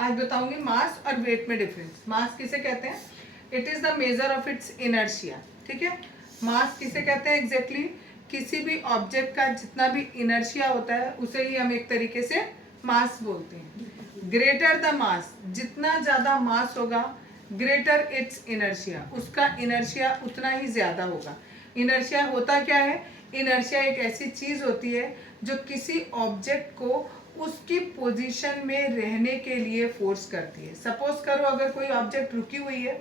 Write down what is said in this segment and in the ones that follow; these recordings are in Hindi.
आज बताऊंगी मास और वेट में डिफरेंस। मास किसे कहते हैं? It is the measure of its inertia. ठीक है, मास किसे कहते हैं एग्जैक्टली? किसी भी ऑब्जेक्ट का जितना भी इनर्शिया होता है उसे ही हम एक तरीके से मास बोलते हैं। ग्रेटर द मास, जितना ज्यादा मास होगा ग्रेटर इट्स इनर्शिया, उसका इनर्शिया उतना ही ज्यादा होगा। इनर्शिया होता क्या है? इनर्शिया एक ऐसी चीज होती है जो किसी ऑब्जेक्ट को उसकी पोजीशन में रहने के लिए फोर्स करती है। सपोज करो अगर कोई ऑब्जेक्ट रुकी हुई है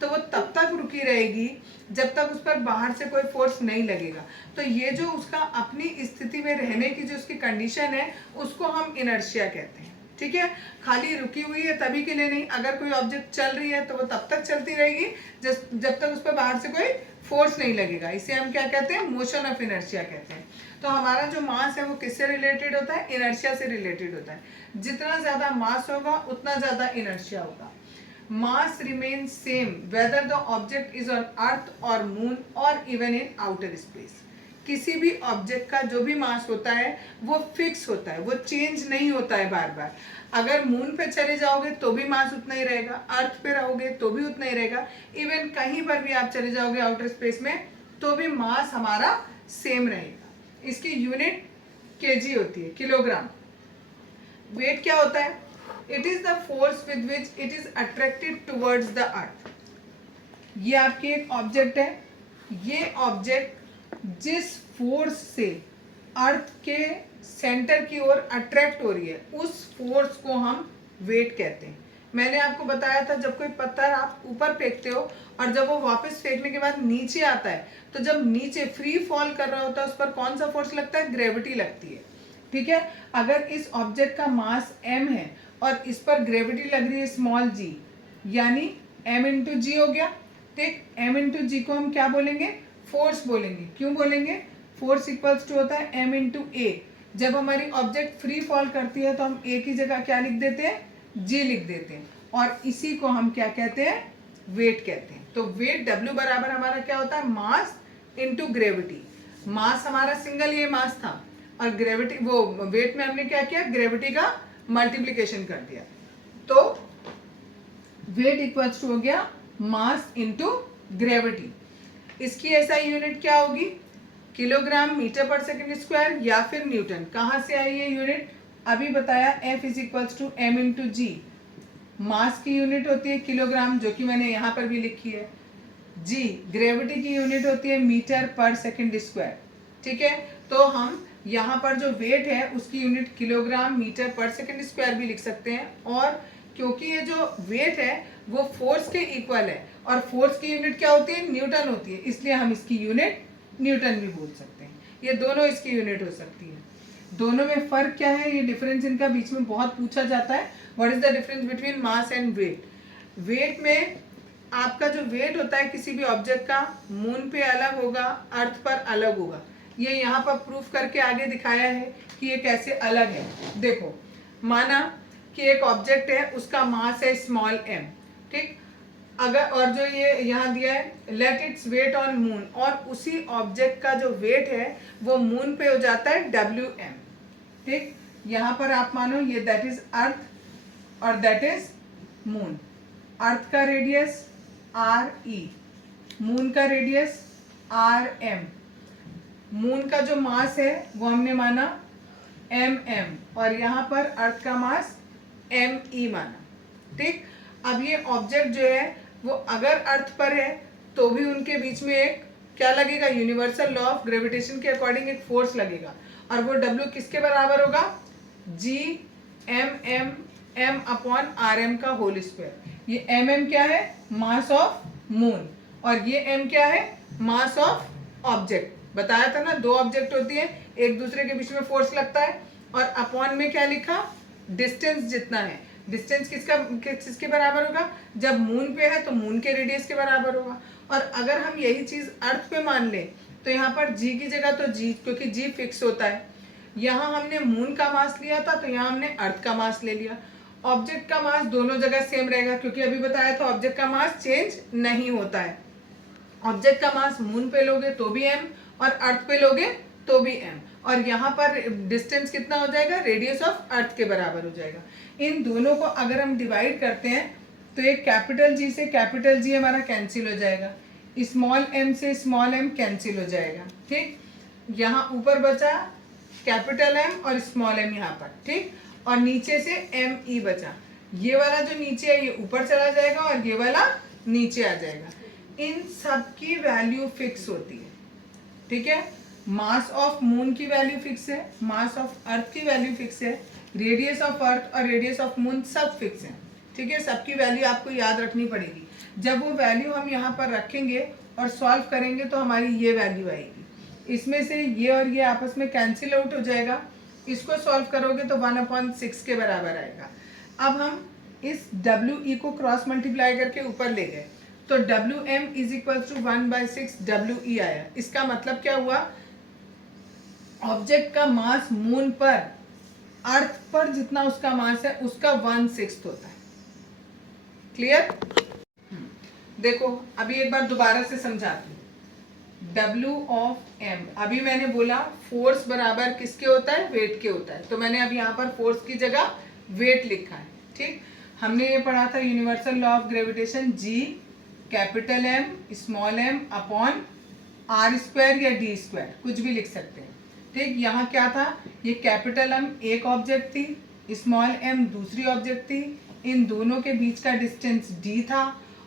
तो वो तब तक रुकी रहेगी जब तक उस पर बाहर से कोई फोर्स नहीं लगेगा। तो ये जो उसका अपनी स्थिति में रहने की जो उसकी कंडीशन है उसको हम इनर्शिया कहते हैं। ठीक है, खाली रुकी हुई है तभी के लिए नहीं, अगर कोई ऑब्जेक्ट चल रही है तो वो तब तक चलती रहेगी जब तक उस पर बाहर से कोई फोर्स नहीं लगेगा। इसे हम क्या कहते हैं? मोशन ऑफ इनर्शिया कहते हैं। तो हमारा जो मास है वो किससे रिलेटेड होता है? इनर्शिया से रिलेटेड होता है। जितना ज्यादा मास होगा उतना ज्यादा इनर्शिया होगा। Mass remain same whether the object is on earth और मून और इवन इन आउटर स्पेस। किसी भी ऑब्जेक्ट का जो भी मास होता है वो फिक्स होता है, वो चेंज नहीं होता है बार बार। अगर मून पे चले जाओगे तो भी मास उतना ही रहेगा, अर्थ पे रहोगे तो भी उतना ही रहेगा, इवन कहीं पर भी आप चले जाओगे आउटर स्पेस में तो भी मास हमारा सेम रहेगा। इसकी यूनिट केजी होती है, किलोग्राम। वेट क्या होता है? It is the force with which it is attracted towards the earth. ये आपकी एक ऑब्जेक्ट है, ये ऑब्जेक्ट जिस फोर्स से अर्थ के सेंटर की ओर अट्रैक्ट हो रही है उस फोर्स को हम वेट कहते हैं। मैंने आपको बताया था जब कोई पत्थर आप ऊपर फेंकते हो और जब वो वापस फेंकने के बाद नीचे आता है तो जब नीचे फ्री फॉल कर रहा होता है उस पर कौन सा फोर्स लगता है? ग्रेविटी लगती है। ठीक है, अगर इस ऑब्जेक्ट का मास m है और इस पर ग्रेविटी लग रही है स्मॉल g, यानी m इंटू जी हो गया। ठीक, m इंटू जी को हम क्या बोलेंगे? फोर्स बोलेंगे। क्यों बोलेंगे? फोर्स इक्वल्स टू होता है m इंटू ए। जब हमारी ऑब्जेक्ट फ्री फॉल करती है तो हम a की जगह क्या लिख देते हैं? g लिख देते हैं, और इसी को हम क्या कहते हैं? वेट कहते हैं। तो वेट W बराबर हमारा क्या होता है? Mass into gravity. मास हमारा सिंगल ये मास था और ग्रेविटी वो वेट में हमने क्या किया? ग्रेविटी का मल्टीप्लिकेशन कर दिया। तो वेट इक्वल्स टू हो गया मास इंटू ग्रेविटी। इसकी ऐसा यूनिट क्या होगी? किलोग्राम मीटर पर सेकेंड स्क्वायर या फिर न्यूटन। कहाँ से आई ये यूनिट? अभी बताया, F is equals to m into g. Mass की यूनिट होती है किलोग्राम, जो कि मैंने यहाँ पर भी लिखी है। जी ग्रेविटी की यूनिट होती है मीटर पर सेकेंड स्क्वायर। ठीक है, तो हम यहाँ पर जो वेट है उसकी यूनिट किलोग्राम मीटर पर सेकेंड स्क्वायर भी लिख सकते हैं, और क्योंकि ये जो वेट है वो फोर्स के इक्वल है और फोर्स की यूनिट क्या होती है? न्यूटन होती है, इसलिए हम इसकी यूनिट न्यूटन भी बोल सकते हैं। ये दोनों इसकी यूनिट हो सकती है। दोनों में फर्क क्या है? ये डिफरेंस इनका बीच में बहुत पूछा जाता है। What is the difference between mass and weight? Weight में आपका जो वेट होता है किसी भी ऑब्जेक्ट का, मून पे अलग होगा, अर्थ पर अलग होगा। ये यहाँ पर प्रूफ करके आगे दिखाया है कि ये कैसे अलग है। देखो, माना कि एक ऑब्जेक्ट है, उसका मास है स्मॉल m। ठीक, अगर और जो ये यहाँ दिया है let its weight on moon, और उसी ऑब्जेक्ट का जो वेट है वो मून पे हो जाता है Wm। ठीक, यहाँ पर आप मानो ये दैट इज अर्थ और दैट इज मून। अर्थ का रेडियस RE, मून का रेडियस RM। मून का जो मास है वो हमने माना mm, और यहाँ पर अर्थ का मास ME माना। ठीक, अब ये ऑब्जेक्ट जो है वो अगर अर्थ पर है तो भी उनके बीच में एक क्या लगेगा? यूनिवर्सल लॉ ऑफ ग्रेविटेशन के अकॉर्डिंग एक फोर्स लगेगा, और वो W किसके बराबर होगा? G m अपॉन RM का होल स्क्वायर। ये mm क्या है? मास ऑफ मून, और ये m क्या है? Mass of object. बताया था ना, दो ऑब्जेक्ट होती है, एक दूसरे के बीच में फोर्स लगता है, और अपॉन में क्या लिखा? डिस्टेंस जितना है। डिस्टेंस किसके बराबर होगा? जब मून पे है तो मून के रेडियस के बराबर होगा। और अगर हम यही चीज अर्थ पे मान ले तो यहाँ पर g की जगह तो g, क्योंकि g फिक्स होता है। यहाँ हमने मून का मास लिया था तो यहाँ हमने अर्थ का मास ले लिया। ऑब्जेक्ट का मास दोनों जगह सेम रहेगा, क्योंकि अभी बताया था ऑब्जेक्ट का मास चेंज नहीं होता है। ऑब्जेक्ट का मास मून पे लोगे तो भी m, और अर्थ पे लोगे तो भी m, और यहाँ पर डिस्टेंस कितना हो जाएगा, रेडियस ऑफ अर्थ के बराबर हो जाएगा। इन दोनों को अगर हम डिवाइड करते हैं तो एक कैपिटल जी से कैपिटल जी हमारा कैंसिल हो जाएगा, स्मॉल एम से स्मॉल एम कैंसिल हो जाएगा, ठीक। यहाँ ऊपर बचा कैपिटल एम और स्मॉल एम यहाँ पर, ठीक, और नीचे से एम ई बचा। ये वाला जो नीचे है ये ऊपर चला जाएगा और ये वाला नीचे आ जाएगा। इन सब की वैल्यू फिक्स होती है, ठीक है। मास ऑफ मून की वैल्यू फिक्स है, मास ऑफ अर्थ की वैल्यू फिक्स है, रेडियस ऑफ अर्थ और रेडियस ऑफ मून सब फिक्स है, ठीक है। सबकी वैल्यू आपको याद रखनी पड़ेगी। जब वो वैल्यू हम यहाँ पर रखेंगे और सॉल्व करेंगे तो हमारी ये वैल्यू आएगी। इसमें से ये और ये आपस में कैंसिल आउट हो जाएगा। इसको सॉल्व करोगे तो 1/6 के बराबर आएगा। अब हम इस WE को क्रॉस मल्टीप्लाई करके ऊपर ले गए तो WM is equal to 1/6 WE आया। इसका मतलब क्या हुआ, ऑब्जेक्ट का मास मून पर अर्थ पर जितना उसका मास है उसका 1/6 होता है। क्लियर? देखो अभी एक बार दोबारा से समझाती हूँ। W ऑफ M, अभी मैंने बोला फोर्स बराबर किसके होता है, वेट के होता है। तो मैंने अब यहाँ पर फोर्स की जगह वेट लिखा है, ठीक। हमने ये पढ़ा था universal law of gravitation, G capital M small m upon r² या d², कुछ भी लिख सकते हैं, ठीक। यहाँ क्या था, ये कैपिटल M एक ऑब्जेक्ट थी, स्मॉल m दूसरी ऑब्जेक्ट थी, इन दोनों के बीच का डिस्टेंस d था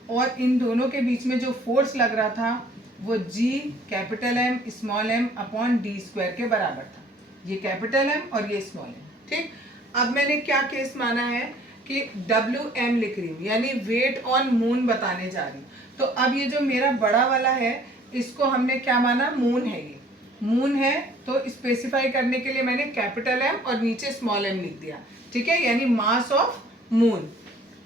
और इन दोनों के बीच में जो फोर्स लग रहा था वो G capital M small m upon d² के बराबर था। ये कैपिटल M और ये स्मॉल m, ठीक। अब मैंने क्या केस माना है कि WM लिख रही हूँ, यानी वेट ऑन मून बताने जा रही हूँ। तो अब ये जो मेरा बड़ा वाला है इसको हमने क्या माना, मून है। ये मून है तो स्पेसिफाई करने के लिए मैंने कैपिटल M और नीचे स्मॉल m लिख दिया, ठीक है, यानी मास ऑफ मून।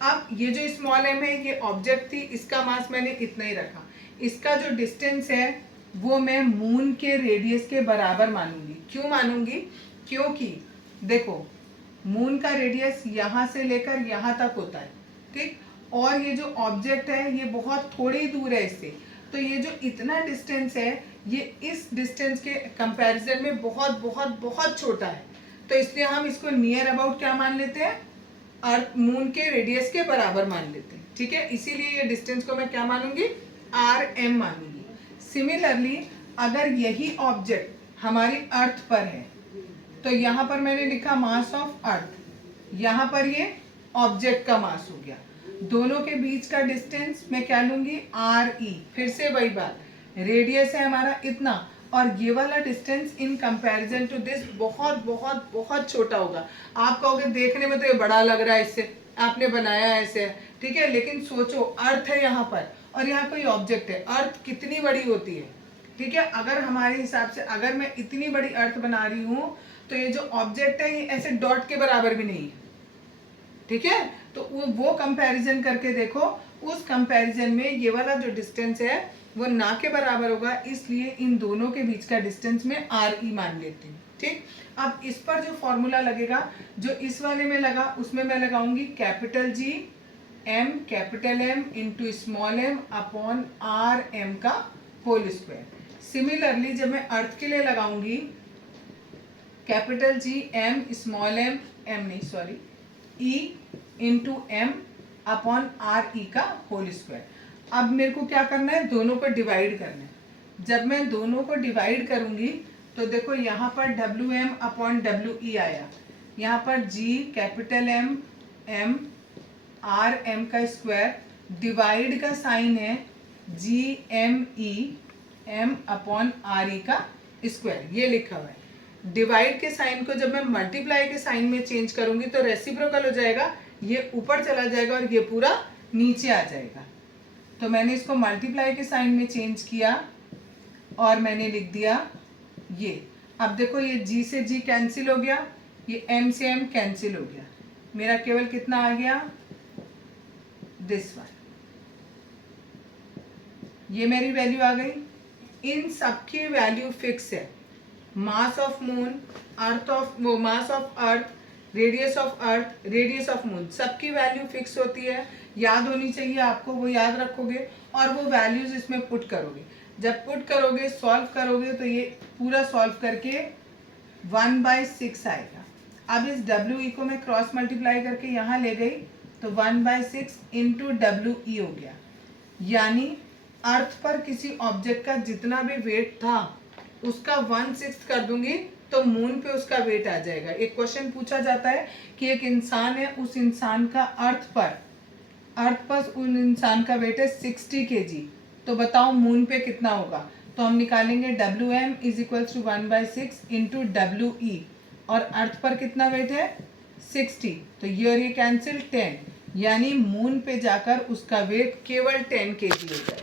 अब ये जो स्मॉल m है ये ऑब्जेक्ट थी, इसका मास मैंने इतना ही रखा। इसका जो डिस्टेंस है वो मैं मून के रेडियस के बराबर मानूंगी। क्यों मानूंगी, क्योंकि देखो मून का रेडियस यहाँ से लेकर यहाँ तक होता है, ठीक, और ये जो ऑब्जेक्ट है ये बहुत थोड़ी दूर है इससे, तो ये जो इतना डिस्टेंस है ये इस डिस्टेंस के कंपैरिजन में बहुत बहुत बहुत छोटा है। तो इसलिए हम इसको नियर अबाउट क्या मान लेते हैं, अर्थ मून के रेडियस के बराबर मान लेते हैं, ठीक है। इसीलिए ये डिस्टेंस को मैं क्या मानूंगी, RM मानूंगी। सिमिलरली अगर यही ऑब्जेक्ट हमारी अर्थ पर है तो यहाँ पर मैंने लिखा मास ऑफ अर्थ, यहाँ पर ये ऑब्जेक्ट का मास हो गया। दोनों के बीच का डिस्टेंस मैं क्या लूंगी, RE। फिर से वही बात, रेडियस है हमारा इतना और ये वाला distance in comparison to this बहुत बहुत बहुत छोटा होगा। आप कहोगे देखने में तो ये बड़ा लग रहा है, इससे आपने बनाया है ऐसे, ठीक है, लेकिन सोचो अर्थ है यहाँ पर और यहाँ कोई ऑब्जेक्ट है, अर्थ कितनी बड़ी होती है, ठीक है। अगर हमारे हिसाब से अगर मैं इतनी बड़ी अर्थ बना रही हूँ तो ये जो ऑब्जेक्ट है ये ऐसे डॉट के बराबर भी नहीं है, ठीक है। तो वो कंपैरिजन करके देखो, उस कंपैरिजन में ये वाला जो डिस्टेंस है वो ना के बराबर होगा, इसलिए इन दोनों के बीच का डिस्टेंस में RE मान लेती हूँ, ठीक। अब इस पर जो फॉर्मूला लगेगा जो इस वाले में लगा उसमें मैं लगाऊंगी capital G M capital M into small m upon RM का होल स्क्वायर। सिमिलरली जब मैं अर्थ के लिए लगाऊंगी capital G M small m M नहीं sorry E into M upon RE का होल स्क्वायर। अब मेरे को क्या करना है, दोनों को डिवाइड करना है। जब मैं दोनों को डिवाइड करूंगी तो देखो यहाँ पर WM अपॉन WE आया, यहाँ पर G capital M M RM का स्क्वायर, डिवाइड का साइन है GME M अपॉन RE का स्क्वायर, ये लिखा हुआ है। डिवाइड के साइन को जब मैं मल्टीप्लाई के साइन में चेंज करूंगी तो रेसिप्रोकल हो जाएगा, ये ऊपर चला जाएगा और ये पूरा नीचे आ जाएगा। तो मैंने इसको मल्टीप्लाई के साइन में चेंज किया और मैंने लिख दिया ये। अब देखो ये G से G कैंसिल हो गया, ये M से M कैंसिल हो गया, मेरा केवल कितना आ गया, दिस वन, ये मेरी वैल्यू आ गई। इन सब की वैल्यू फिक्स है, mass of moon, earth of वो mass of earth, radius of earth, radius of moon, सबकी वैल्यू फिक्स होती है, याद होनी चाहिए आपको, वो याद रखोगे और वो वैल्यूज इसमें पुट करोगे। जब पुट करोगे सॉल्व करोगे तो ये पूरा सॉल्व करके 1/6 आएगा। अब इस WE को मैं क्रॉस मल्टीप्लाई करके यहाँ ले गई तो 1/6 इंटू WE हो गया, यानी अर्थ पर किसी ऑब्जेक्ट का जितना भी वेट था उसका 1/6 कर दूंगी तो मून पे उसका वेट आ जाएगा। एक क्वेश्चन पूछा जाता है कि एक इंसान है, उस इंसान का अर्थ पर उन इंसान का वेट है 60 kg, तो बताओ मून पे कितना होगा। तो हम निकालेंगे WM is equal to 1/6 into WE, और अर्थ पर कितना वेट है 60, तो ये कैंसिल 10, यानी मून पे जाकर उसका वेट केवल 10 kg हो जाएगा।